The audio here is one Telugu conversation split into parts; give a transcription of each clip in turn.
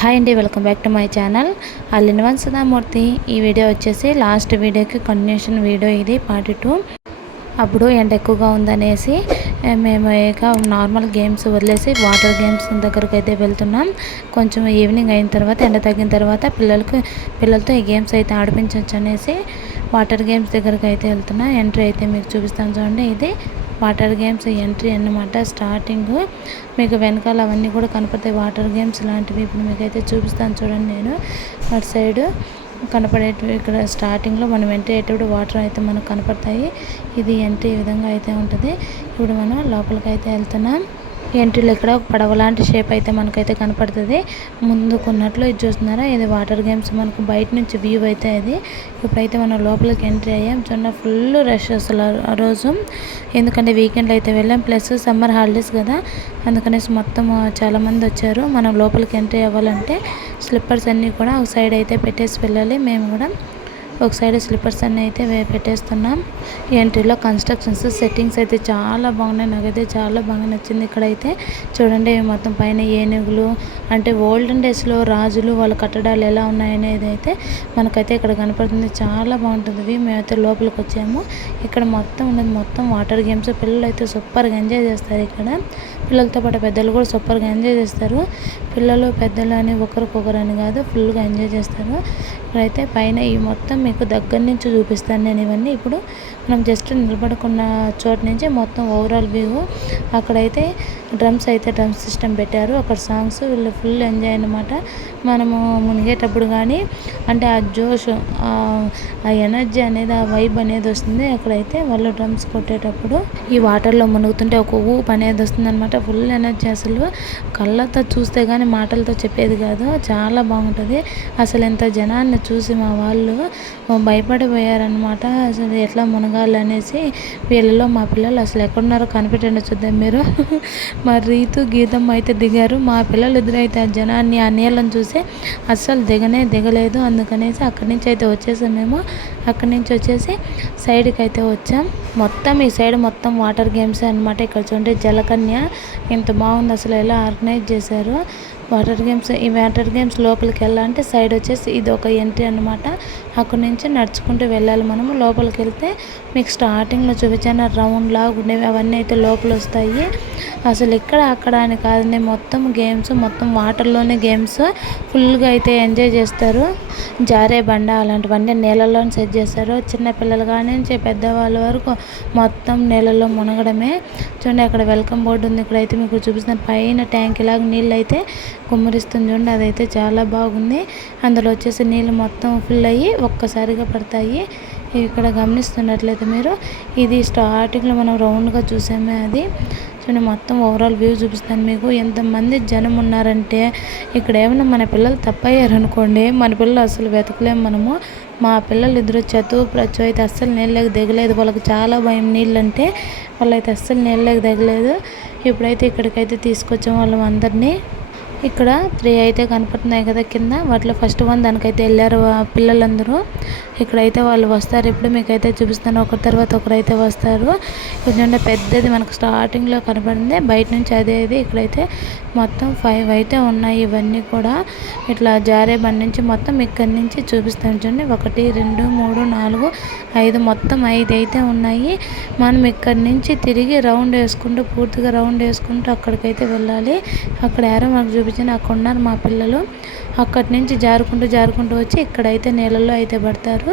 హాయ్ అండి, welcome back to my channel all in one Sudha Murthy. ఈ వీడియో వచ్చేసి లాస్ట్ వీడియోకి కంటిన్యూషన్ వీడియో, ఇది పార్ట్ 2. అప్పుడు ఎండ ఎక్కువగా ఉందనేసి మేము ఇక నార్మల్ గేమ్స్ వదిలేసి వాటర్ గేమ్స్ దగ్గరకు అయితే వెళ్తున్నాం. కొంచెం ఈవినింగ్ అయిన తర్వాత, ఎండ తగ్గిన తర్వాత పిల్లలతో ఈ గేమ్స్ అయితే ఆడిపించవచ్చు అనేసి వాటర్ గేమ్స్ దగ్గరకు అయితే వెళ్తున్నా. ఎంట్రీ అయితే మీకు చూపిస్తాను చూడండి. ఇది వాటర్ గేమ్స్ ఎంట్రీ అన్నమాట. స్టార్టింగ్ మీకు వెనకాల అవన్నీ కూడా కనపడతాయి, వాటర్ గేమ్స్ లాంటివి. ఇప్పుడు మీకైతే చూపిస్తాను చూడండి. నేను అటు సైడ్ కనపడేటివి, ఇక్కడ స్టార్టింగ్లో మనం ఎంట్రీ అయ్యేటప్పుడు వాటర్ అయితే మనకు కనపడతాయి. ఇది ఎంట్రీ ఈ విధంగా అయితే ఉంటుంది. ఇప్పుడు మనం లోపలికి అయితే వెళ్తున్నాం. ఎంట్రీలో ఇక్కడ ఒక పడవ లాంటి షేప్ అయితే మనకైతే కనపడుతుంది. ముందుకున్నట్లు ఇది చూస్తున్నారా, ఇది వాటర్ గేమ్స్. మనకు బయట నుంచి వ్యూ అయితే అది. ఇప్పుడైతే మనం లోపలికి ఎంట్రీ అయ్యాం. చూడండి, ఫుల్ రష్ అసలు ఆ రోజు. ఎందుకంటే వీకెండ్లో అయితే వెళ్ళాం, ప్లస్ సమ్మర్ హాలిడేస్ కదా, అందుకనేసి మొత్తం చాలామంది వచ్చారు. మనం లోపలికి ఎంట్రీ అవ్వాలంటే స్లిప్పర్స్ అన్నీ కూడా ఒక సైడ్ అయితే పెట్టేసి వెళ్ళాలి. మేము కూడా ఒక సైడ్ స్లిప్పర్స్ అన్నీ అయితే పెట్టేస్తున్నాం. ఎంట్రీలో కన్స్ట్రక్షన్స్ సెట్టింగ్స్ అయితే చాలా బాగున్నాయి. నాకైతే చాలా బాగా నచ్చింది. ఇక్కడైతే చూడండి, మొత్తం పైన ఏనుగులు, అంటే ఓల్డెన్ డేస్లో రాజులు వాళ్ళ కట్టడాలు ఎలా ఉన్నాయనేది అయితే మనకైతే ఇక్కడ కనపడుతుంది. చాలా బాగుంటుంది. మేమైతే లోపలికి వచ్చాము. ఇక్కడ మొత్తం ఉన్నది మొత్తం వాటర్ గేమ్స్. పిల్లలు అయితే సూపర్గా ఎంజాయ్ చేస్తారు. ఇక్కడ పిల్లలతో పాటు పెద్దలు కూడా సూపర్గా ఎంజాయ్ చేస్తారు. పిల్లలు పెద్దలు అని ఒకరికొకరు అని కాదు, ఫుల్గా ఎంజాయ్ చేస్తారు. ఇక్కడైతే పైన ఈ మొత్తం మీకు దగ్గర నుంచి చూపిస్తాను నేను ఇవన్నీ. ఇప్పుడు మనం జస్ట్ నిలబడుకున్న చోటు నుంచి మొత్తం ఓవరాల్ వ్యూ. అక్కడైతే డ్రమ్ సిస్టమ్ పెట్టారు. అక్కడ సాంగ్స్, వీళ్ళు ఫుల్ ఎంజాయ్ అన్నమాట. మనము మునిగేటప్పుడు కానీ, అంటే ఆ జోష్, ఆ ఎనర్జీ అనేది, ఆ వైబ్ అనేది వస్తుంది. అక్కడైతే వాళ్ళు డ్రమ్స్ కొట్టేటప్పుడు ఈ వాటర్లో మునుగుతుంటే ఒక ఊపు అనేది వస్తుంది అనమాట. Full energy. అసలు కళ్ళతో చూస్తే కానీ మాటలతో చెప్పేది కాదు, చాలా బాగుంటుంది. అసలు ఎంత జనాన్ని చూసి మా వాళ్ళు భయపడిపోయారనమాట. అసలు ఎట్లా మునగాలి అనేసి. వీళ్ళలో మా పిల్లలు అసలు ఎక్కడున్నారో కనిపెట్టండి చూద్దాం మీరు. మా రీతు గీతమ్మ అయితే దిగారు. మా పిల్లలు ఇద్దరైతే ఆ జనాన్ని, ఆ నీళ్ళని చూసి అస్సలు దిగలేదు. అందుకనేసి అక్కడి నుంచి అయితే వచ్చేసాం మేము. అక్కడి నుంచి వచ్చేసి సైడ్కి అయితే వచ్చాం. మొత్తం ఈ సైడ్ మొత్తం వాటర్ గేమ్స్ అనమాట. ఇక్కడ చూడండి, జలకన్య ఎంత బాగుంది అసలు, ఎలా ఆర్గనైజ్ చేశారు వాటర్ గేమ్స్. ఈ వాటర్ గేమ్స్ లోపలికి వెళ్ళాలంటే సైడ్ వచ్చేసి ఇది ఒక ఎంట్రీ అనమాట. అక్కడి నుంచి నడుచుకుంటూ వెళ్ళాలి మనము. లోపలికి వెళ్తే మీకు స్టార్టింగ్లో చూపించాను రౌండ్ లాగా ఉండేవి, అవన్నీ అయితే లోపల వస్తాయి. అసలు ఇక్కడ అక్కడ అని కాదండి, మొత్తం గేమ్స్, మొత్తం వాటర్లోనే గేమ్స్. ఫుల్గా అయితే ఎంజాయ్ చేస్తారు. జారే బండ అలాంటివన్నీ నీళ్ళలోనే సెట్ చేస్తారు. చిన్నపిల్లలు కానీ నుంచి పెద్దవాళ్ళ వరకు మొత్తం నీళ్ళలో మునగడమే. చూడండి, అక్కడ వెల్కమ్ బోర్డు ఉంది. ఇక్కడైతే మీకు చూపిస్తున్న పైన ట్యాంక్ లాగా నీళ్ళు అయితే కుమ్మరిస్తుంది చూడండి, అదైతే చాలా బాగుంది. అందులో వచ్చేసి నీళ్ళు మొత్తం ఫుల్ అయ్యి ఒక్కసారిగా పడతాయి. ఇక్కడ గమనిస్తున్నట్లయితే మీరు, ఇది స్టార్టింగ్లో మనం రౌండ్గా చూసామే అది. చూడండి, మొత్తం ఓవరాల్ వ్యూ చూపిస్తాను మీకు. ఎంతమంది జనం ఉన్నారంటే, ఇక్కడ ఏమైనా మన పిల్లలు తప్పయ్యారనుకోండి, మన పిల్లలు అసలు వెతకలేము మనము. మా పిల్లలు ఇద్దరు ప్రచు అయితే అస్సలు నీళ్ళకి దిగలేదు. వాళ్ళకి చాలా భయం నీళ్ళంటే, వాళ్ళైతే అస్సలు నీళ్ళకి దిగలేదు. ఇప్పుడైతే ఇక్కడికైతే తీసుకొచ్చాము వాళ్ళం అందరినీ. ఇక్కడ 3 అయితే కనపడుతున్నాయి కదా కింద, వాటిలో ఫస్ట్ వన్ దానికైతే వెళ్ళారు పిల్లలందరూ. ఇక్కడైతే వాళ్ళు వస్తారు. ఇప్పుడు మీకైతే చూపిస్తాను, ఒకరి తర్వాత ఒకరైతే వస్తారు. కొంచెం పెద్దది మనకు స్టార్టింగ్లో కనపడింది, బయట నుంచి అదే ఇది. ఇక్కడైతే మొత్తం 5 అయితే ఉన్నాయి. ఇవన్నీ కూడా ఇట్లా జారే బండి నుంచి మొత్తం ఇక్కడి నుంచి చూపిస్తాను చూడండి. 1 2 3 4 5, మొత్తం 5 అయితే ఉన్నాయి. మనం ఇక్కడి నుంచి తిరిగి రౌండ్ వేసుకుంటూ, పూర్తిగా రౌండ్ వేసుకుంటూ అక్కడికైతే వెళ్ళాలి. అక్కడ ఎవరో మనకు చూపించాను, అక్కడ ఉన్నారు మా పిల్లలు. అక్కడి నుంచి జారుకుంటూ వచ్చి ఇక్కడైతే నీళ్ళల్లో అయితే పడతారు.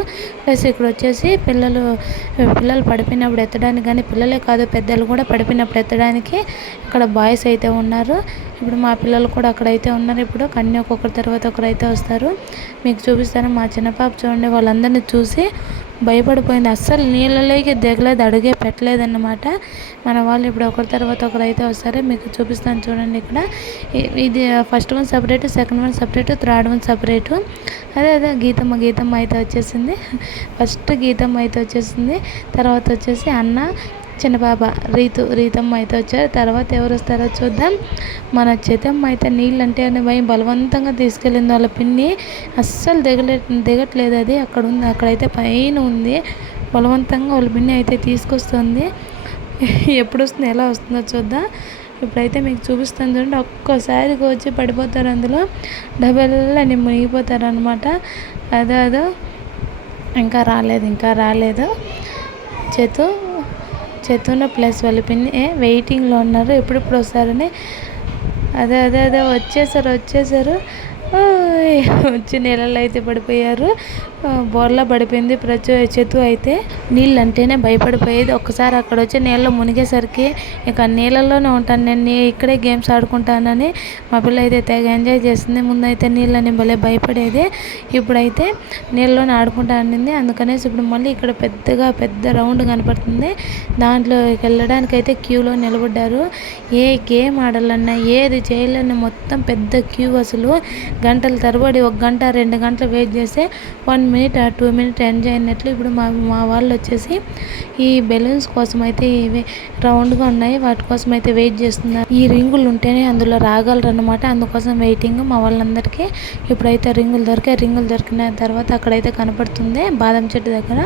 ప్లస్ ఇక్కడ వచ్చేసి పిల్లలు పడిపోయినప్పుడు ఎత్తడానికి, కానీ పిల్లలే కాదు పెద్దలు కూడా పడిపోయినప్పుడు ఎత్తడానికి ఇక్కడ బాయ్స్ అయితే ఉన్నారు. ఇప్పుడు మా పిల్లలు కూడా అక్కడైతే ఉన్నారు. ఇప్పుడు కన్నీ ఒక్కొక్కరి తర్వాత ఒకరైతే వస్తారు. మీకు చూపిస్తాను. మా చిన్న పాప చూడండి, వాళ్ళందరినీ చూసి భయపడిపోయింది. అస్సలు నీళ్ళలోకి దిగలేదు, అడుగే పెట్టలేదన్నమాట. మన వాళ్ళు ఇప్పుడు ఒకరి తర్వాత ఒకరైతే వస్తారు. మీకు చూపిస్తాను చూడండి. ఇక్కడ ఇది first one separate, second one separate, third one separate. అదే గీతమ్మ అయితే వచ్చేసింది. ఫస్ట్ గీతమ్మ అయితే వచ్చేసింది. తర్వాత వచ్చేసి అన్న, చిన్న పాప రీతమ్మ అయితే వచ్చారు. తర్వాత ఎవరు వస్తారో చూద్దాం. మన చేతమ్మ అయితే నీళ్ళంటే అని భయం బలవంతంగా తీసుకెళ్ళింది. వాళ్ళ పిన్ని అస్సలు దిగట్లేదు. అది అక్కడైతే పైన ఉంది. బలవంతంగా వాళ్ళ పిన్ని అయితే తీసుకొస్తుంది. ఎప్పుడు వస్తుందో, ఎలా వస్తుందో చూద్దాం. ఇప్పుడైతే మీకు చూపిస్తాను చూడండి. ఒక్కసారిగా వచ్చి పడిపోతారు, అందులో డబల్ అని మునిగిపోతారు అనమాట. అదో ఇంకా రాలేదు. చేతున్న ప్లస్ వాళ్ళ పిన్ని వెయిటింగ్లో ఉన్నారు, ఎప్పుడెప్పుడు వస్తారని. అదే వచ్చేసారు. వచ్చి నీళ్ళల్లో అయితే పడిపోయారు. బోర్లా పడిపోయింది చెతు అయితే. నీళ్ళు అంటేనే భయపడిపోయేది. ఒక్కసారి అక్కడ వచ్చి నీళ్ళలో మునిగేసరికి ఇక నీళ్ళల్లోనే ఉంటాను, నేను ఇక్కడే గేమ్స్ ఆడుకుంటానని మా పిల్ల అయితే తెగ ఎంజాయ్ చేస్తుంది. ముందైతే నీళ్ళని భలే భయపడేది, ఇప్పుడైతే నీళ్ళలోనే ఆడుకుంటా అనింది. అందుకనేసి ఇప్పుడు మళ్ళీ ఇక్కడ పెద్ద రౌండ్ కనపడుతుంది, దాంట్లోకి వెళ్ళడానికి అయితే క్యూలో నిలబడ్డారు. ఏ గేమ్ ఆడాలన్నా ఏది చేయాలన్నా మొత్తం పెద్ద క్యూ. అసలు గంటల తరబడి 1 గంట 2 గంటలు వెయిట్ చేస్తే 1 మినిట్ 2 మినిట్ ఎంజాయ్ అయినట్లు. ఇప్పుడు మా వాళ్ళు వచ్చేసి ఈ బెలూన్స్ కోసం అయితే ఇవి రౌండ్గా ఉన్నాయి, వాటి కోసం అయితే వెయిట్ చేస్తున్నారు. ఈ రింగులు ఉంటేనే అందులో రాగలరు అనమాట, అందుకోసం వెయిటింగ్ మా వాళ్ళందరికీ. ఇప్పుడైతే రింగులు దొరికిన తర్వాత అక్కడైతే కనపడుతుంది బాదం చెట్టు దగ్గర,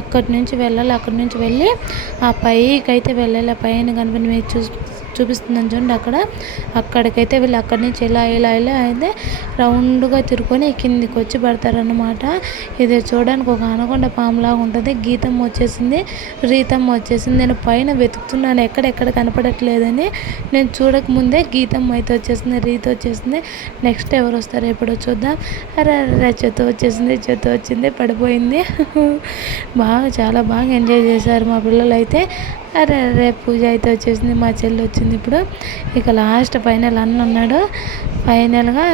అక్కడి నుంచి వెళ్ళి ఆ పైకి అయితే వెళ్ళాలి. ఆ పైన కనిపి మీకు చూపిస్తుందని చూడండి. అక్కడికైతే వీళ్ళు అక్కడి నుంచి ఇలా అయితే రౌండ్గా తిరుకొని కిందికి వచ్చి పడతారనమాట. ఇది చూడడానికి ఒక అనకొండ పాములాగా ఉంటుంది. రీతమ్మ వచ్చేసింది. నేను పైన వెతుకుతున్నాను ఎక్కడ కనపడట్లేదని. నేను చూడకముందే గీతమ్మ అయితే వచ్చేసింది, రీత వచ్చేసింది. నెక్స్ట్ ఎవరు వస్తారో ఎప్పుడో చూద్దాం. అరే చెత్త వచ్చింది, పడిపోయింది. చాలా బాగా ఎంజాయ్ చేశారు మా పిల్లలు అయితే. అరే పూజ అయితే వచ్చేసింది, మా చెల్లి వచ్చింది. ఇప్పుడు ఇక లాస్ట్ ఫైనల్ అన్న ఉన్నాడు, ఫైనల్గా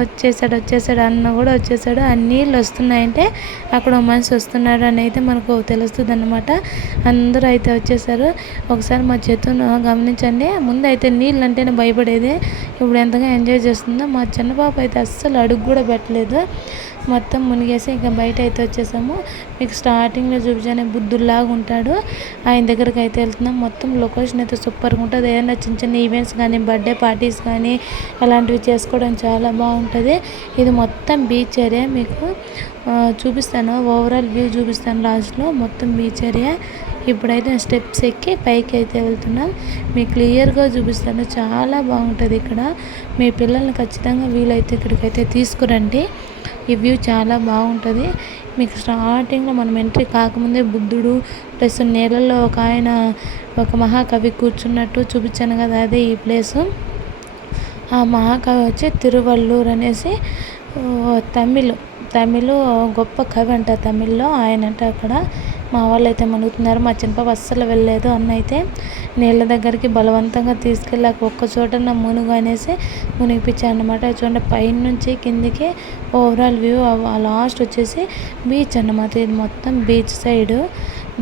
వచ్చేసాడు అన్న కూడా వచ్చేసాడు. ఆ నీళ్ళు వస్తున్నాయంటే అక్కడ మనిషి వస్తున్నాడు అని అయితే మనకు తెలుస్తుంది అన్నమాట. అందరూ అయితే వచ్చేసారు. ఒకసారి మా చేతును గమనించండి, ముందు అయితే నీళ్ళు అంటేనే భయపడేది, ఇప్పుడు ఎంతగా ఎంజాయ్ చేస్తుందో. మా చిన్న పాప అయితే అస్సలు అడుగు కూడా పెట్టలేదు, మొత్తం మునిగేసి ఇంకా బయట అయితే వచ్చేసాము. మీకు స్టార్టింగ్లో చూపించానే బుద్ధుల్లాగా ఉంటాడు, ఆయన దగ్గరికి అయితే వెళ్తున్నాం. మొత్తం లొకేషన్ అయితే సూపర్గా ఉంటుంది. ఏదైనా చిన్న ఈవెంట్స్ కానీ బర్త్డే పార్టీస్ కానీ అలాంటివి చేసుకోవడం చాలా బాగుంటుంది. ఇది మొత్తం బీచ్ ఏరియా, మీకు చూపిస్తాను, ఓవరాల్ వ్యూ చూపిస్తాను లాస్ట్లో. మొత్తం బీచ్ ఏరియా. ఇప్పుడైతే స్టెప్స్ ఎక్కి పైకి అయితే వెళ్తున్నాం, మీకు క్లియర్గా చూపిస్తాను. చాలా బాగుంటుంది ఇక్కడ. మీ పిల్లల్ని ఖచ్చితంగా వీలైతే ఇక్కడికైతే తీసుకురండి, ఈ వ్యూ చాలా బాగుంటుంది. మీకు స్టార్టింగ్లో మనం ఎంట్రీ కాకముందే బుద్ధుడు ప్లస్ నీళ్ళల్లో ఒక మహాకవి కూర్చున్నట్టు చూపించాను కదా, అదే ఈ ప్లేసు. ఆ మహాకవి వచ్చి తిరువల్లూరు అనేసి తమిళ్ గొప్ప కవి అంట తమిళ్లో, ఆయన అంటే అక్కడ. మా వాళ్ళు అయితే మునుగుతున్నారు, మా చిన్నపాప అస్సలు వెళ్ళలేదు. అన్న అయితే నీళ్ళ దగ్గరికి బలవంతంగా తీసుకెళ్ళాక ఒక్క చోట నా మునుగు అనేసి మునిగిపించాను అనమాట. చూడండి పైన నుంచి కిందికి ఓవరాల్ వ్యూ. లాస్ట్ వచ్చేసి బీచ్ అన్నమాట, ఇది మొత్తం బీచ్ సైడ్.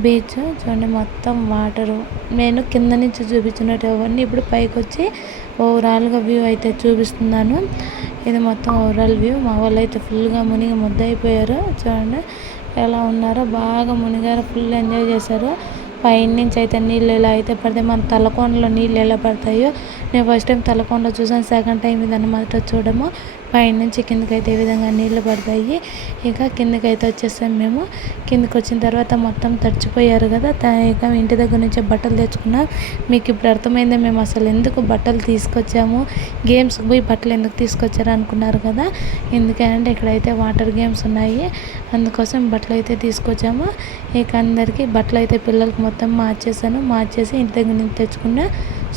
బీచ్ చూడండి, మొత్తం వాటరు. నేను కింద నుంచి చూపించినట్టు అవన్నీ ఇప్పుడు పైకి వచ్చి ఓవరాల్గా వ్యూ అయితే చూపిస్తున్నాను. ఇది మొత్తం ఓవరాల్ వ్యూ. మా వాళ్ళు అయితే ఫుల్గా మునిగి ముద్దయిపోయారు. చూడండి ఎలా ఉన్నారో, బాగా మునిగారు, ఫుల్ ఎంజాయ్ చేశారు. పైన నుంచి అయితే నీళ్ళు ఎలా అయితే పడతాయి, మన తలకోనలో నీళ్ళు ఎలా పడతాయో నేను ఫస్ట్ టైం తలకోనలో చూసాను, సెకండ్ టైం ఇదన్నమాట చూడము. పైన నుంచి కిందకైతే ఏ విధంగా నీళ్ళు పడతాయి. ఇక కిందకైతే వచ్చేసాం మేము. కిందకి వచ్చిన తర్వాత మొత్తం తడిచిపోయారు కదా, ఇక ఇంటి దగ్గర నుంచి బట్టలు తెచ్చుకున్నాం. మీకు ఇప్పుడు అర్థమైందే మేము అసలు ఎందుకు బట్టలు తీసుకొచ్చాము, గేమ్స్కి పోయి బట్టలు ఎందుకు తీసుకొచ్చారు అనుకున్నారు కదా. ఎందుకంటే ఇక్కడైతే వాటర్ గేమ్స్ ఉన్నాయి, అందుకోసం బట్టలు అయితే తీసుకొచ్చాము. ఇక అందరికీ బట్టలు అయితే పిల్లలకి మొత్తం మార్చేసి ఇంటి దగ్గర నుంచి తెచ్చుకున్న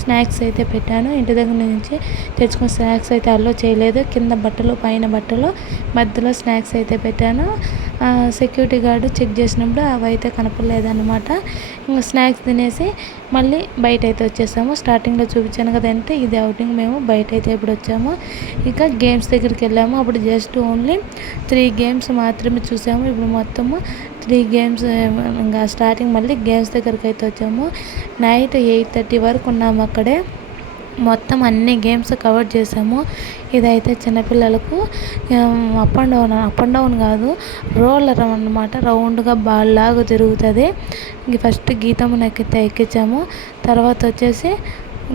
స్నాక్స్ అయితే పెట్టాను. ఇంటి దగ్గర నుంచి తెచ్చుకున్న స్నాక్స్ అయితే అల్లో చేయలేదు, కింద బట్టలు పైన బట్టలు మధ్యలో స్నాక్స్ అయితే పెట్టాను. సెక్యూరిటీ గార్డు చెక్ చేసినప్పుడు అవి అయితే కనపడలేదన్నమాట. ఇంకా స్నాక్స్ తినేసి మళ్ళీ బయట అయితే వచ్చేసాము. స్టార్టింగ్లో చూపించాను కదంటే ఇది అవుటింగ్. మేము బయట అయితే ఇప్పుడు వచ్చాము. ఇంకా గేమ్స్ దగ్గరికి వెళ్ళాము. అప్పుడు జస్ట్ ఓన్లీ 3 గేమ్స్ మాత్రమే చూసాము. ఇప్పుడు మొత్తము 3 గేమ్స్. ఇంకా స్టార్టింగ్ మళ్ళీ గేమ్స్ దగ్గరికి అయితే వచ్చాము. నైట్ 8:30 వరకు ఉన్నాము అక్కడే. మొత్తం అన్ని గేమ్స్ కవర్ చేసాము. ఇదైతే చిన్నపిల్లలకు అప్ అండ్ డౌన్ కాదు, రోలర్ అన్నమాట, రౌండ్గా బాల్ లాగా తిరుగుతుంది. ఫస్ట్ గీతమ్మను ఎక్కించాము. తర్వాత వచ్చేసి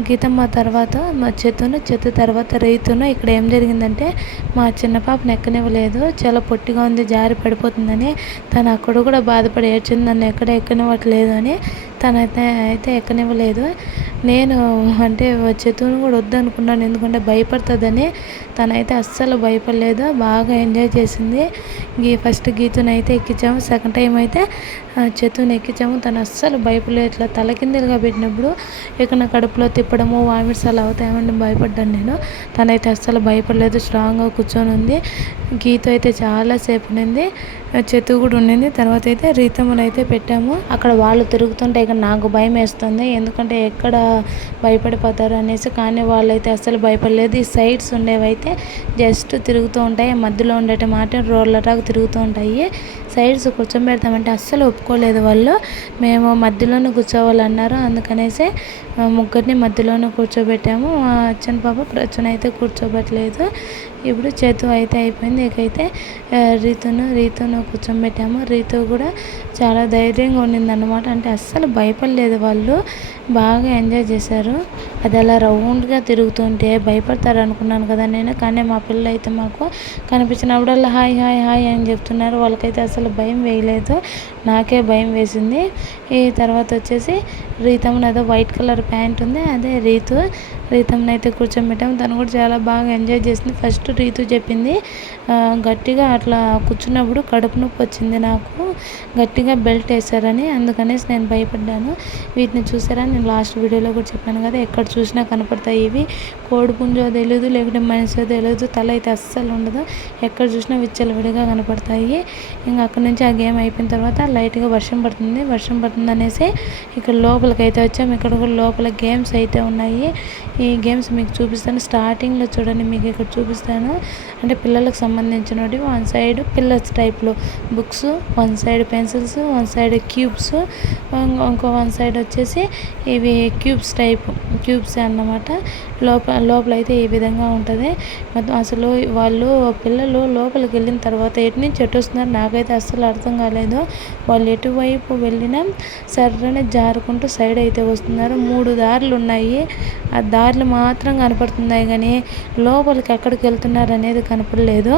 గీతమ్మ తర్వాత మా చెత్త తర్వాత రైతును. ఇక్కడ ఏం జరిగిందంటే మా చిన్న పాపను ఎక్కనివ్వలేదు, చాలా పొట్టిగా ఉంది, జారి పడిపోతుందని. తను అక్కడ కూడా బాధపడి ఏడ్చింది, నన్ను ఎక్కనివ్వట్లేదు అని. తనైతే ఎక్కనివ్వలేదు. నేను అంటే చతువుని కూడా వద్దనుకున్నాను, ఎందుకంటే భయపడుతుందని. తనైతే అస్సలు భయపడలేదు, బాగా ఎంజాయ్ చేసింది. ఫస్ట్ గీతుని అయితే ఎక్కించాము, సెకండ్ టైం అయితే చతువుని ఎక్కించాము. తను అస్సలు భయపడలేదు. ఇట్లా తలకిందులుగా పెట్టినప్పుడు ఇక నా కడుపులో తిప్పడము, వామిట్స్ అలా అవుతాయని భయపడ్డాను నేను. తనైతే అస్సలు భయపడలేదు, స్ట్రాంగ్గా కూర్చొని ఉంది. గీత అయితే చాలాసేపు ఉండింది, చతువు కూడా ఉండింది. తర్వాత అయితే రీతమును అయితే పెట్టాము. అక్కడ వాళ్ళు తిరుగుతుంటే ఇక నాకు భయం వేస్తుంది, ఎందుకంటే ఎక్కడ భయపడిపోతారు అనేసి. కానీ వాళ్ళైతే అస్సలు భయపడలేదు. ఈ సైడ్స్ ఉండేవైతే జస్ట్ తిరుగుతూ ఉంటాయి, మధ్యలో ఉండేటి మాత్రం రోడ్లటాకు తిరుగుతూ ఉంటాయి. సైడ్స్ కూర్చోబెడతామంటే అస్సలు ఒప్పుకోలేదు వాళ్ళు. మేము మధ్యలోనే కూర్చోవాలన్నారు, అందుకనేసి ముగ్గురిని మధ్యలోనే కూర్చోబెట్టాము. అచ్చన్ పాప ప్రచున అయితే కూర్చోబెట్టలేదు. ఇప్పుడు చతు అయితే అయిపోయింది. ఇకైతే రీతును కూర్చోబెట్టాము. రీతు కూడా చాలా ధైర్యంగా ఉండిందన్నమాట, అంటే అస్సలు భయపడలేదు. వాళ్ళు బాగా ఎంజాయ్ చేశారు. అది అలా రౌండ్గా తిరుగుతుంటే భయపడతారు అనుకున్నాను కదా నేను, కానీ మా పిల్లలు అయితే మాకు కనిపించినప్పుడల్లా హాయ్ హాయ్ హాయ్ అని చెప్తున్నారు. వాళ్ళకైతే అసలు భయం వేయలేదు, నాకే భయం వేసింది. ఈ తర్వాత వచ్చేసి రీతమ్మ ఏదో వైట్ కలర్ ప్యాంట్ ఉంది, అదే రీతమ్ని అయితే కూర్చోబెట్టాము. తను కూడా చాలా బాగా ఎంజాయ్ చేసింది. ఫస్ట్ రీతు చెప్పింది గట్టిగా అట్లా కూర్చున్నప్పుడు కడుపు నొప్పి వచ్చింది నాకు, గట్టిగా బెల్ట్ వేసారని, అందుకనేసి నేను భయపడ్డాను. వీటిని చూసారా, నేను లాస్ట్ వీడియోలో కూడా చెప్పాను కదా, ఎక్కడ చూసినా కనపడతాయి ఇవి. కోడి పుంజో తెలియదు, లేకుంటే మనిషో తెలియదు, తల అయితే అస్సలు ఉండదు, ఎక్కడ చూసినా విచ్చలవిడిగా కనపడతాయి. ఇంకా అక్కడి నుంచి ఆ గేమ్ అయిపోయిన తర్వాత లైట్గా వర్షం పడుతుంది అనేసి ఇక్కడ లోపలికి అయితే వచ్చాము. ఇక్కడ కూడా లోపల గేమ్స్ అయితే ఉన్నాయి. ఈ గేమ్స్ మీకు చూపిస్తాను. స్టార్టింగ్లో చూడండి, మీకు ఇక్కడ చూపిస్తాను. అంటే పిల్లలకు సంబంధించినవి, వన్ సైడ్ పిల్లర్స్ టైప్లో books, one side pencils, one side cubes, ఇంకో వన్ సైడ్ వచ్చేసి ఇవి క్యూబ్స్ అన్నమాట. లోపల అయితే ఈ విధంగా ఉంటుంది. అసలు వాళ్ళు పిల్లలు లోపలికి వెళ్ళిన తర్వాత ఎటు నుంచి ఎటు వస్తున్నారు నాకైతే అస్సలు అర్థం కాలేదు. వాళ్ళు ఎటువైపు వెళ్ళినా సర్రని జారుకుంటూ సైడ్ అయితే వస్తున్నారు. 3 దారులు ఉన్నాయి, ఆ దారులు మాత్రం కనపడుతున్నాయి, కానీ లోపలికి ఎక్కడికి వెళ్తున్నారు అనేది కనపడలేదు.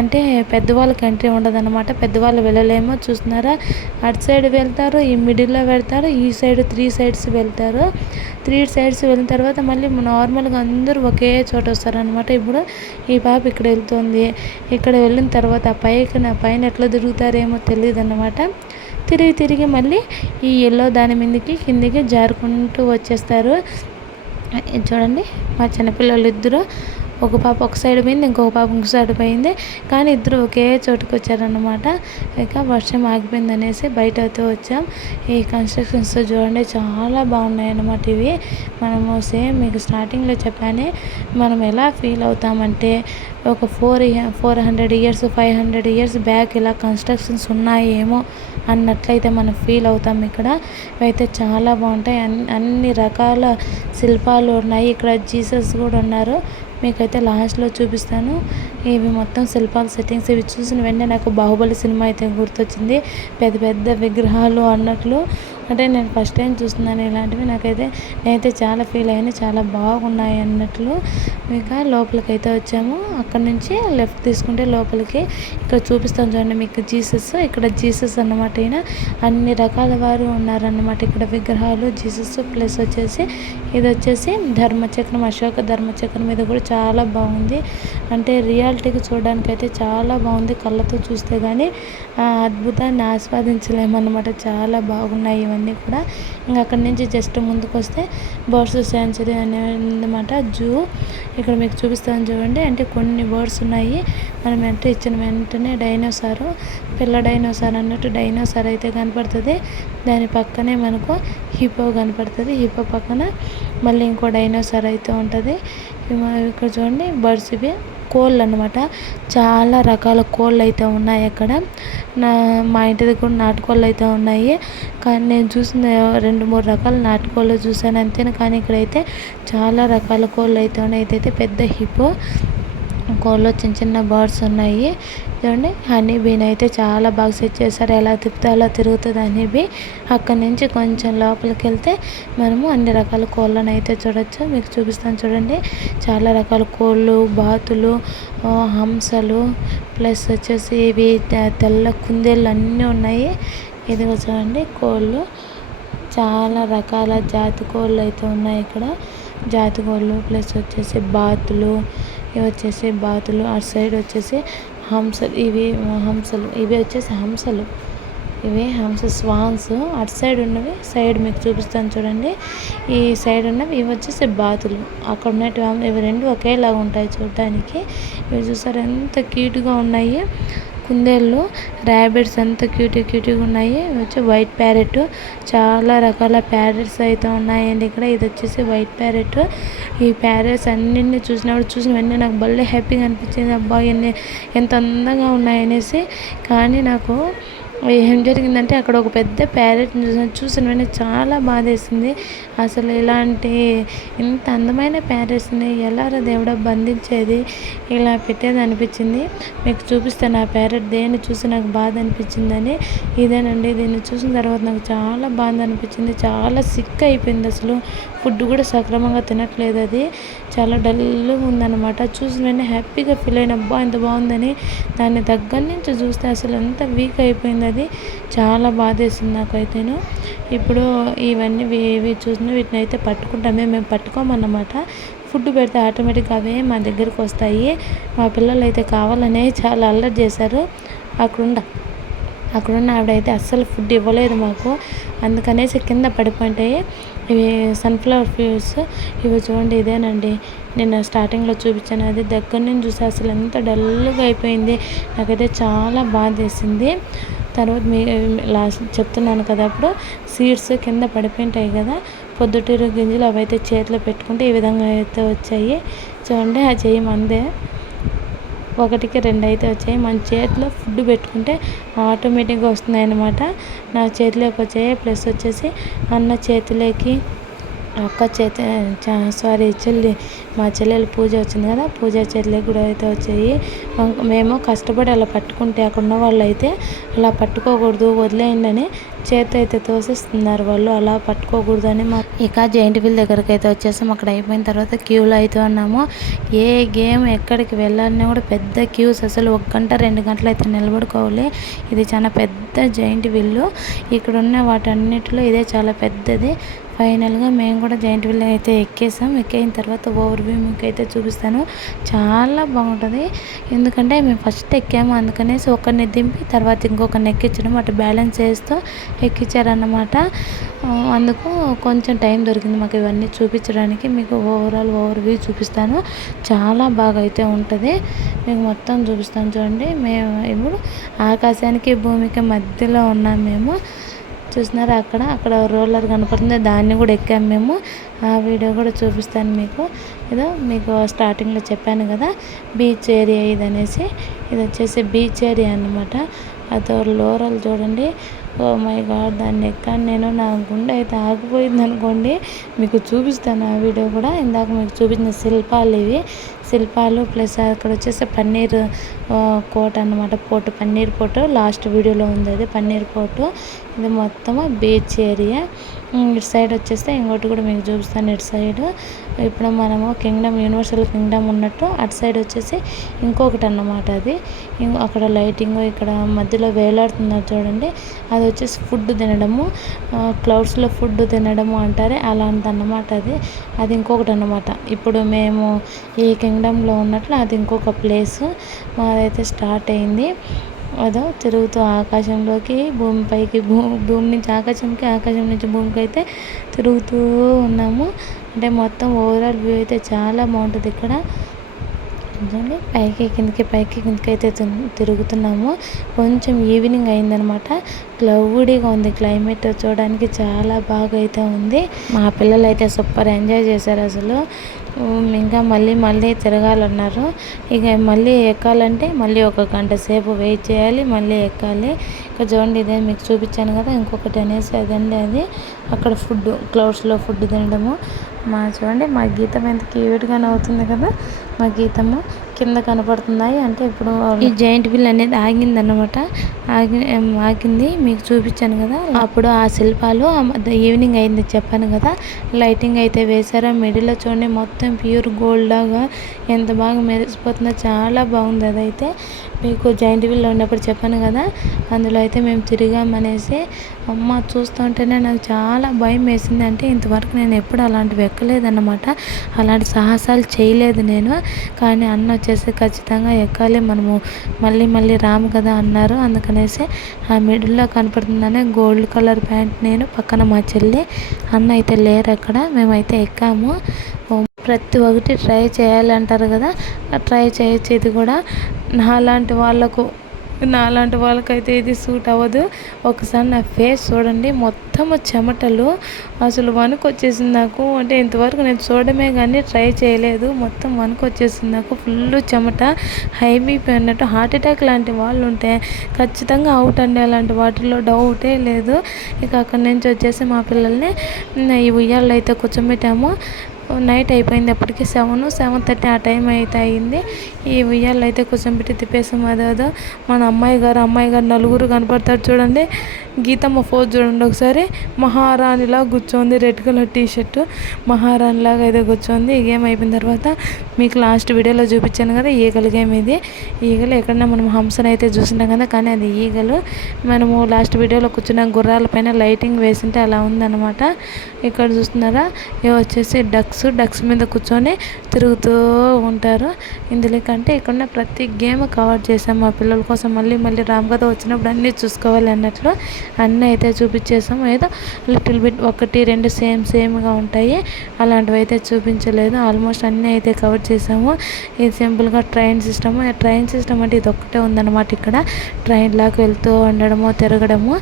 అంటే పెద్దవాళ్ళకి ఎంట్రీ ఉండదు అనమాట, పెద్దవాళ్ళు వెళ్ళలేమో. చూస్తున్నారా, అటు సైడ్ వెళ్తారు, ఈ మిడిల్లో వెళ్తారు, ఈ సైడ్ 3 సైడ్స్ వెళ్తారు. 3 సైడ్స్ వెళ్ళిన తర్వాత మళ్ళీ నార్మల్గా అందరూ ఒకే చోట వస్తారనమాట. ఇప్పుడు ఈ పాప ఇక్కడ వెళ్తుంది, ఇక్కడ వెళ్ళిన తర్వాత పైన ఎట్లా తిరుగుతారేమో తెలియదు అన్నమాట. తిరిగి మళ్ళీ ఈ ఎల్లో దాని కిందికి జారుకుంటూ వచ్చేస్తారు. చూడండి, మా చిన్నపిల్లలు ఇద్దరు, ఒక పాప ఒక సైడ్ పోయింది, ఇంకొక పాప ఇంకో సైడ్ పోయింది, కానీ ఇద్దరు ఒకే చోటుకు వచ్చారన్నమాట. ఇక వర్షం ఆగిపోయింది అనేసి బయట అయితే వచ్చాం. ఈ కన్స్ట్రక్షన్స్ చూడండి, చాలా బాగున్నాయి అన్నమాట. ఇవి మనము సేమ్ మీకు స్టార్టింగ్లో చెప్పానే, మనం ఎలా ఫీల్ అవుతామంటే ఒక 400 ఇయర్స్ 500 ఇయర్స్ బ్యాక్ ఇలా కన్స్ట్రక్షన్స్ ఉన్నాయేమో అన్నట్లయితే మనం ఫీల్ అవుతాం. ఇక్కడ అయితే చాలా బాగుంటాయి, అన్ని రకాల శిల్పాలు ఉన్నాయి. ఇక్కడ జీసస్ కూడా ఉన్నారు, మీకైతే లాస్ట్లో చూపిస్తాను. ఇవి మొత్తం శిల్పాల సెట్టింగ్స్. ఇవి చూసిన వెంటనే నాకు బాహుబలి సినిమా అయితే గుర్తొచ్చింది, పెద్ద పెద్ద విగ్రహాలు అన్నట్లు. అంటే నేను ఫస్ట్ టైం చూస్తున్నాను ఇలాంటివి, నేనైతే చాలా ఫీల్ అయ్యాను, చాలా బాగున్నాయి అన్నట్లు. ఇక లోపలికి అయితే వచ్చాము. అక్కడ నుంచి లెఫ్ట్ తీసుకుంటే లోపలికి ఇక్కడ చూపిస్తాను చూడండి మీకు జీసస్. ఇక్కడ జీసస్ అన్నమాట, ఈయన అన్ని రకాల వారు ఉన్నారన్నమాట ఇక్కడ విగ్రహాలు జీసస్. ప్లస్ వచ్చేసి ఇది వచ్చేసి ధర్మచక్రం, అశోక ధర్మచక్రం. మీద కూడా చాలా బాగుంది, అంటే రియాలిటీకి చూడడానికి అయితే చాలా బాగుంది. కళ్ళతో చూస్తే కానీ ఆ అద్భుతాన్ని ఆస్వాదించలేమన్నమాట, చాలా బాగున్నాయి ఇవన్నీ కూడా. ఇంకా అక్కడి నుంచి జస్ట్ ముందుకు వస్తే బర్డ్స్ సెంచరీ అనేదన్నమాట, జూ. ఇక్కడ మీకు చూపిస్తాను చూడండి, అంటే కొన్ని బర్డ్స్ ఉన్నాయి. మనం ఎంట్రీ ఇచ్చిన వెంటనే డైనోసారు, పిల్ల డైనోసార్ అన్నట్టు డైనోసార్ అయితే కనపడుతుంది. దాని పక్కనే మనకు హిప్పో కనపడుతుంది, హిప్పో పక్కన మళ్ళీ ఇంకో డైనోసార్ అయితే ఉంటుంది. ఇక్కడ చూడండి బర్డ్స్, ఇవి కోళ్ళు అన్నమాట. చాలా రకాల కోళ్ళు అయితే ఉన్నాయి అక్కడ. మా ఇంటి దగ్గర నాటుకోళ్ళు అయితే ఉన్నాయి, కానీ నేను చూసిన 2-3 రకాల నాటుకోళ్ళు చూసాను అంతేనా. కానీ ఇక్కడైతే చాలా రకాల కోళ్ళు అయితే ఉన్నాయి. ఇదైతే పెద్ద హిప్పో. కోళ్ళు చిన్న బర్డ్స్ ఉన్నాయి చూడండి. హనీ బీని అయితే చాలా బాగా సెట్ చేశారు, ఎలా తిప్పితే అలా తిరుగుతుంది హనీ బీ. అక్కడి నుంచి కొంచెం లోపలికి వెళ్తే మనము అన్ని రకాల కోళ్ళను అయితే చూడొచ్చు. మీకు చూపిస్తాను చూడండి, చాలా రకాల కోళ్ళు, బాతులు, హంసలు, ప్లస్ వచ్చేసి ఇవి తెల్ల కుందేళ్ళు అన్నీ ఉన్నాయి. ఇదిగో చూడండి కోళ్ళు, చాలా రకాల జాతి కోళ్ళు అయితే ఉన్నాయి ఇక్కడ. జాతి కోళ్ళు ప్లస్ వచ్చేసి బాతులు, ఇవి వచ్చేసి బాతులు. అటు సైడ్ వచ్చేసి హంసలు, ఇవి వచ్చేసి హంసలు. ఇవి హంస స్వాన్స్. అటు సైడ్ ఉన్నవి సైడ్ మీకు చూపిస్తాను చూడండి. ఈ సైడ్ ఉన్నవి ఇవి వచ్చేసి బాతులు. అక్కడ ఉన్నట్టు ఇవి రెండు ఒకేలాగా ఉంటాయి చూడటానికి. ఇవి చూసారు ఎంత క్యూట్గా ఉన్నాయి. కుందేళ్ళు, ర్యాబిట్స్ ఎంత క్యూట్గా ఉన్నాయి. వచ్చి వైట్ ప్యారెట్, చాలా రకాల ప్యారెట్స్ అయితే ఉన్నాయండి ఇక్కడ. ఇది వచ్చేసి వైట్ ప్యారెట్. ఈ ప్యారెట్స్ అన్నింటినీ చూసిన వెంటనే నాకు భలే హ్యాపీగా అనిపించింది. అబ్బా ఎంత అందంగా ఉన్నాయనేసి. కానీ నాకు ఏం జరిగిందంటే అక్కడ ఒక పెద్ద ప్యారెట్ చూసిన వెంటనే చాలా బాధేసింది. అసలు ఇంత అందమైన ప్యారెట్స్ని ఎలా దేవుడా బంధించేది, ఇలా పెట్టేది అనిపించింది. మీకు చూపిస్తాను ఆ ప్యారెట్ దేన్ని చూసి నాకు బాధ అనిపించిందని. ఇదేనండి. దీన్ని చూసిన తర్వాత నాకు చాలా బాధ అనిపించింది. చాలా సిక్ అయిపోయింది. అసలు ఫుడ్ కూడా సక్రమంగా తినట్లేదు. అది చాలా డల్గా ఉందన్నమాట. చూసిన వెంటనే హ్యాపీగా ఫీల్ అయిన అబ్బా ఎంత బాగుందని. దాన్ని దగ్గర నుంచి చూస్తే అసలు ఎంత వీక్ అయిపోయింది. అది చాలా బాధేసింది నాకైతేను. ఇప్పుడు ఇవన్నీ చూసిన వీటిని అయితే పట్టుకుంటామే. మేము పట్టుకోమన్నమాట. ఫుడ్ పెడితే ఆటోమేటిక్గా అవే మా దగ్గరికి వస్తాయి. మా పిల్లలు అయితే కావాలనే చాలా అల్లరి చేశారు. అక్కడున్న ఆవిడైతే అస్సలు ఫుడ్ ఇవ్వలేదు మాకు. అందుకనేసి కింద పడిపోయింటాయి. ఇవి సన్ఫ్లవర్ సీడ్స్. ఇవి చూడండి, ఇదేనండి నేను స్టార్టింగ్లో చూపించాను. అది దగ్గర నుంచి చూసి అసలు ఎంత డల్గా అయిపోయింది. నాకైతే చాలా బాధ వేసింది. తర్వాత లాస్ట్ చెప్తున్నాను కదా, అప్పుడు సీడ్స్ కింద పడిపోయింటాయి కదా, పొద్దుటూరు గింజలు, అవైతే చేతిలో పెట్టుకుంటే ఈ విధంగా అయితే వచ్చాయి. చూడండి, ఆ చెయ్యి మందే. 1కి 2 అయితే వచ్చాయి. మన చేతిలో ఫుడ్ పెట్టుకుంటే ఆటోమేటిక్గా వస్తున్నాయి అన్నమాట. నా చేతిలోకి వచ్చాయి. ప్లస్ వచ్చేసి అన్న చేతిలోకి, మా చెల్లెలు పూజ వచ్చింది కదా, పూజ చేతిలోకి కూడా అయితే వచ్చాయి. మేము కష్టపడి అలా పట్టుకుంటే అక్కడ ఉన్న వాళ్ళు అయితే అలా పట్టుకోకూడదు, వదిలేయండి అని చేతి అయితే తోసిస్తున్నారు వాళ్ళు. అలా పట్టుకోకూడదు అని ఇక జైంట్ వీల్ దగ్గరికి అయితే వచ్చేసాం. అక్కడ అయిపోయిన తర్వాత క్యూలో అయితే ఉన్నాము. ఏ గేమ్ ఎక్కడికి వెళ్ళాలన్నా కూడా పెద్ద క్యూస్. అసలు 1 గంట 2 గంటలు అయితే నిలబడుకోవాలి. ఇది చాలా పెద్ద జైంట్ వీల్. ఇక్కడ ఉన్న వాటన్నిటిలో ఇదే చాలా పెద్దది. ఫైనల్గా మేము కూడా జైంట్ వీల్ అయితే ఎక్కేసాం. ఎక్కిన తర్వాత ఓవర్వ్యూ మీకు అయితే చూపిస్తాను. చాలా బాగుంటుంది. ఎందుకంటే మేము ఫస్ట్ ఎక్కాము, అందుకనేసి ఒకరిని దింపి తర్వాత ఇంకొకరిని ఎక్కించడం, అటు బ్యాలెన్స్ చేస్తూ ఎక్కించారన్నమాట. అందుకు కొంచెం టైం దొరికింది మాకు ఇవన్నీ చూపించడానికి. మీకు ఓవర్వ్యూ చూపిస్తాను. చాలా బాగా అయితే ఉంటుంది. మీకు మొత్తం చూపిస్తాను చూడండి. మేము ఇప్పుడు ఆకాశానికి భూమికి మధ్యలో ఉన్నాం మేము. చూస్తున్నారా, అక్కడ రోలర్ కనపడుతుంది, దాన్ని కూడా ఎక్కాము మేము. ఆ వీడియో కూడా చూపిస్తాను మీకు. మీకు స్టార్టింగ్లో చెప్పాను కదా బీచ్ ఏరియా ఇది అనేసి. ఇది వచ్చేసి బీచ్ ఏరియా అన్నమాట. అదో లోరల్ చూడండి. ఓ మై గాడ్, దాన్ని ఎక్కాను నేను. నా గుండె అయితే ఆగిపోయింది అనుకోండి. మీకు చూపిస్తాను ఆ వీడియో కూడా. ఇందాక మీకు చూపించిన శిల్పాలు ఇవి. శిల్పాలు ప్లస్ అక్కడ వచ్చేసి పన్నీర్ కోట అన్నమాట. పన్నీర్ పోటు లాస్ట్ వీడియోలో ఉంది. అది పన్నీర్ పోటు. ఇది మొత్తము బీచ్ ఏరియా. ఇటు సైడ్ వచ్చేస్తే ఇంకోటి కూడా మీకు చూపిస్తాను. ఇటు సైడ్ ఇప్పుడు మనము యూనివర్సల్ కింగ్డమ్ ఉన్నట్టు అటు సైడ్ వచ్చేసి ఇంకొకటి అన్నమాట. అది అక్కడ లైటింగ్, ఇక్కడ మధ్యలో వేలాడుతున్నారు చూడండి, అది వచ్చేసి ఫుడ్ తినడము, క్లౌడ్స్లో ఫుడ్ తినడము అంటారే అలాంటి అన్నమాట. అది ఇంకొకటి అన్నమాట. ఇప్పుడు మేము ఈ కింగ్డమ్లో ఉన్నట్లు అది ఇంకొక ప్లేసు మాదైతే స్టార్ట్ అయింది. అదో తిరుగుతూ ఆకాశంలోకి భూమిపైకి, భూమి నుంచి ఆకాశంకి, ఆకాశం నుంచి భూమికి అయితే తిరుగుతూ ఉన్నాము. అంటే మొత్తం ఓవరాల్ వ్యూ అయితే చాలా బాగుంటుంది ఇక్కడ. చూడండి, పైకి కిందకి అయితే తిరుగుతున్నాము. కొంచెం ఈవినింగ్ అయిందనమాట. క్లౌడీగా ఉంది క్లైమేట్. చూడడానికి చాలా బాగా అయితే ఉంది. మా పిల్లలు అయితే సూపర్ ఎంజాయ్ చేశారు అసలు. ఇంకా మళ్ళీ తిరగాలన్నారు. ఇక మళ్ళీ ఎక్కాలంటే మళ్ళీ 1 గంట సేపు వెయిట్ చేయాలి, మళ్ళీ ఎక్కాలి. ఇక చూడండి, ఇదే మీకు చూపించాను కదా ఇంకొకటి అనేసి, అదండి అది. అక్కడ ఫుడ్, క్లౌడ్స్లో ఫుడ్ తినడము. చూడండి, మా గీతం ఎంత క్యూట్గా నవ్వుతుంది కదా. మా గీతము కింద కనపడుతున్నాయి. అంటే ఇప్పుడు ఈ జైంట్ వీల్ అనేది ఆగిందన్నమాట. ఆగింది మీకు చూపించాను కదా. అప్పుడు ఆ శిల్పాలు ఈవినింగ్ అయింది చెప్పాను కదా, లైటింగ్ అయితే వేశారు. మిడిల్లో చూడండి మొత్తం ప్యూర్ గోల్డ్ లాగా ఎంత బాగా మెరిసిపోతుందో, చాలా బాగుంది. అదైతే మీకు జాయింట్ వీల్లో ఉన్నప్పుడు చెప్పాను కదా, అందులో అయితే మేము తిరిగామనేసి. అమ్మ చూస్తుంటేనే నాకు చాలా భయం వేసింది. అంటే ఇంతవరకు నేను ఎప్పుడు అలాంటివి ఎక్కలేదన్నమాట, అలాంటి సాహసాలు చేయలేదు నేను. కానీ అన్న వచ్చేసి ఖచ్చితంగా ఎక్కాలి, మనము మళ్ళీ మళ్ళీ రాము కదా అన్నారు. అందుకనేసి ఆ మిడిల్లో కనపడుతుందనే గోల్డ్ కలర్ ప్యాంట్ నేను, పక్కన మా చెల్లి, అన్న అయితే లేరు అక్కడ. మేమైతే ఎక్కాము. ప్రతి ఒక్కటి ట్రై చేయాలంటారు కదా, ట్రై చేయొచ్చు. ఇది కూడా నాలాంటి వాళ్ళకైతే ఇది సూట్ అవ్వదు. ఒకసారి నా ఫేస్ చూడండి, మొత్తము చెమటలు, అసలు వణుకు వచ్చేసింది నాకు. అంటే ఇంతవరకు నేను చూడడమే కానీ ట్రై చేయలేదు. మొత్తం వణుకు వచ్చేసింది నాకు, ఫుల్ చెమట, హై బీపీ అన్నట్టు. హార్ట్ అటాక్ లాంటి వాళ్ళు ఉంటే ఖచ్చితంగా అవుట్ అండి, అలాంటి వాటిల్లో డౌటే లేదు. ఇక అక్కడి నుంచి వచ్చేసి మా పిల్లల్ని ఈ ఉయ్యాల్లో అయితే కూర్చోబెట్టాము. నైట్ అయిపోయింది అప్పటికి, 7:30 ఆ టైం అయితే అయింది. ఈ ఉయ్యాల్లో అయితే కూర్చోబెట్టి తిప్పేసాం. అదేదో మన అమ్మాయి గారు నలుగురు కనపడతారు చూడండి. గీతమ్మ ఫోజ్ చూడండి ఒకసారి, మహారాణిలా కూర్చోంది, రెడ్ కలర్ టీషర్టు, మహారాణిలాగా అయితే కూర్చోంది. ఈ గేమ్ అయిపోయిన తర్వాత మీకు లాస్ట్ వీడియోలో చూపించాను కదా, ఈగల గేమ్ ఇది. ఈగలు ఎక్కడన్నా మనం హంసను అయితే చూసినాం కదా, కానీ అది ఈగలు. మనము లాస్ట్ వీడియోలో కూర్చున్న గుర్రాల పైన లైటింగ్ వేసింటే అలా ఉందన్నమాట. ఇక్కడ చూస్తున్నారా, ఇవి వచ్చేసి డక్స్ మీద కూర్చొని తిరుగుతూ ఉంటారు. ఇందులో కంటే ఇక్కడ ప్రతి గేమ్ కవర్ చేసాం మా పిల్లల కోసం. మళ్ళీ రామ్ కథ వచ్చినప్పుడు అన్నీ చూసుకోవాలి అన్నట్లు అన్నీ అయితే చూపించేసాం. ఏదో లిటిల్ బిట్ 1-2 సేమ్గా ఉంటాయి, అలాంటివి అయితే చూపించలేదు. ఆల్మోస్ట్ అన్నీ అయితే కవర్ చేసాము. ఇది సింపుల్గా ట్రైన్ సిస్టమ్ అంటే ఇది ఒక్కటే ఉందన్నమాట. ఇక్కడ ట్రైన్ లాగా వెళ్తూ ఉండడము, తిరగడము.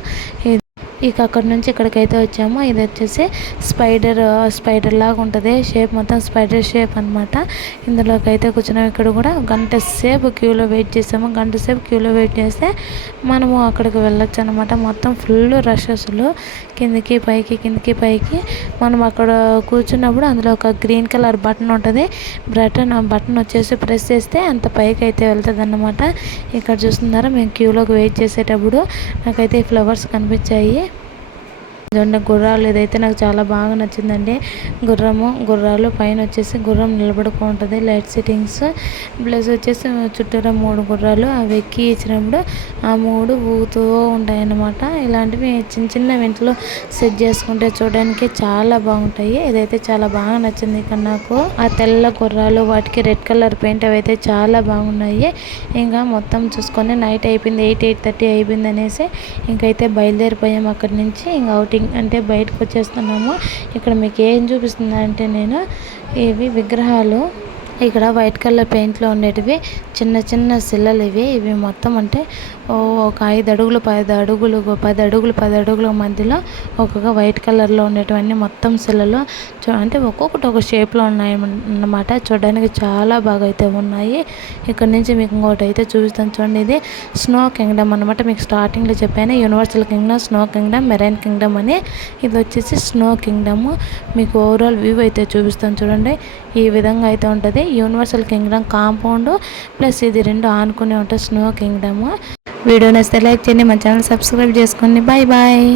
ఇక అక్కడ నుంచి ఇక్కడికైతే వచ్చాము. ఇది వచ్చేసి స్పైడర్ లాగా ఉంటుంది, షేప్ మొత్తం స్పైడర్ షేప్ అనమాట. ఇందులోకి అయితే కూర్చున్నాము. ఇక్కడ కూడా గంట సేపు క్యూలో వెయిట్ చేసాము. గంట సేపు క్యూలో వెయిట్ చేస్తే మనము అక్కడికి వెళ్ళొచ్చు అనమాట. మొత్తం ఫుల్ రష్, అసలు కిందికి పైకి. మనం అక్కడ కూర్చున్నప్పుడు అందులో ఒక గ్రీన్ కలర్ బటన్ ఉంటుంది. బటన్ వచ్చేసి ప్రెస్ చేస్తే అంత పైకి అయితే వెళ్తుంది అన్నమాట. ఇక్కడ చూస్తున్నారా, మేము క్యూలోకి వెయిట్ చేసేటప్పుడు నాకైతే ఫ్లవర్స్ కనిపించాయి. గుర్రాలు, ఇదైతే నాకు చాలా బాగా నచ్చిందండి. గుర్రాలు పైన వచ్చేసి గుర్రం నిలబడుకుంటుంది, లైట్ సెట్టింగ్స్ ప్లస్ వచ్చేసి చుట్టూరా 3 గుర్రాలు, అవి ఎక్కి ఇచ్చినప్పుడు ఆ 3 ఊగుతూ ఉంటాయన్నమాట. ఇలాంటివి చిన్న ఇంట్లో సెట్ చేసుకుంటే చూడడానికి చాలా బాగుంటాయి. ఇదైతే చాలా బాగా నచ్చింది ఇక్కడ నాకు. ఆ తెల్ల గుర్రాలు, వాటికి రెడ్ కలర్ పెయింట్, అవి అయితే చాలా బాగున్నాయి. ఇంకా మొత్తం చూసుకొని నైట్ అయిపోయింది, 8-8:30 అయిపోయింది అనేసి ఇంకైతే బయలుదేరిపోయాము అక్కడి నుంచి. ఇంకా అవుటింగ్ అంటే బయటకు వచ్చేస్తున్నాము. ఇక్కడ మీకు ఏం చూపిస్తుంది అంటే, నేను ఇవి విగ్రహాలు, ఇక్కడ వైట్ కలర్ పెయింట్లో ఉండేటివి చిన్న శిలలు ఇవి మొత్తం అంటే ఒక 5 అడుగులు 10 అడుగుల మధ్యలో ఒక్కొక్క వైట్ కలర్లో ఉండేటివన్నీ మొత్తం శిలలు. అంటే ఒక్కొక్కటి ఒక షేప్లో ఉన్నాయి అన్నమాట. చూడడానికి చాలా బాగా అయితే ఉన్నాయి. ఇక్కడ నుంచి మీకు ఇంకోటి అయితే చూపిస్తాను చూడండి. ఇది స్నో కింగ్డమ్ అనమాట. మీకు స్టార్టింగ్లో చెప్పాను universal Kingdom, snow Kingdom, marine Kingdom అని. ఇది వచ్చేసి స్నో కింగ్డమ్. మీకు ఓవరాల్ వ్యూ అయితే చూపిస్తాను చూడండి. ఈ విధంగా అయితే ఉంటుంది. యూనివర్సల్ కింగ్డమ్ కాంపౌండ్ ప్లస్ ఇది 2 ఆనుకునే ఉంటుంది స్నో కింగ్డమ్. వీడియో నచ్చితే లైక్ చేయండి, మన ఛానల్ సబ్స్క్రైబ్ చేసుకోండి. బాయ్.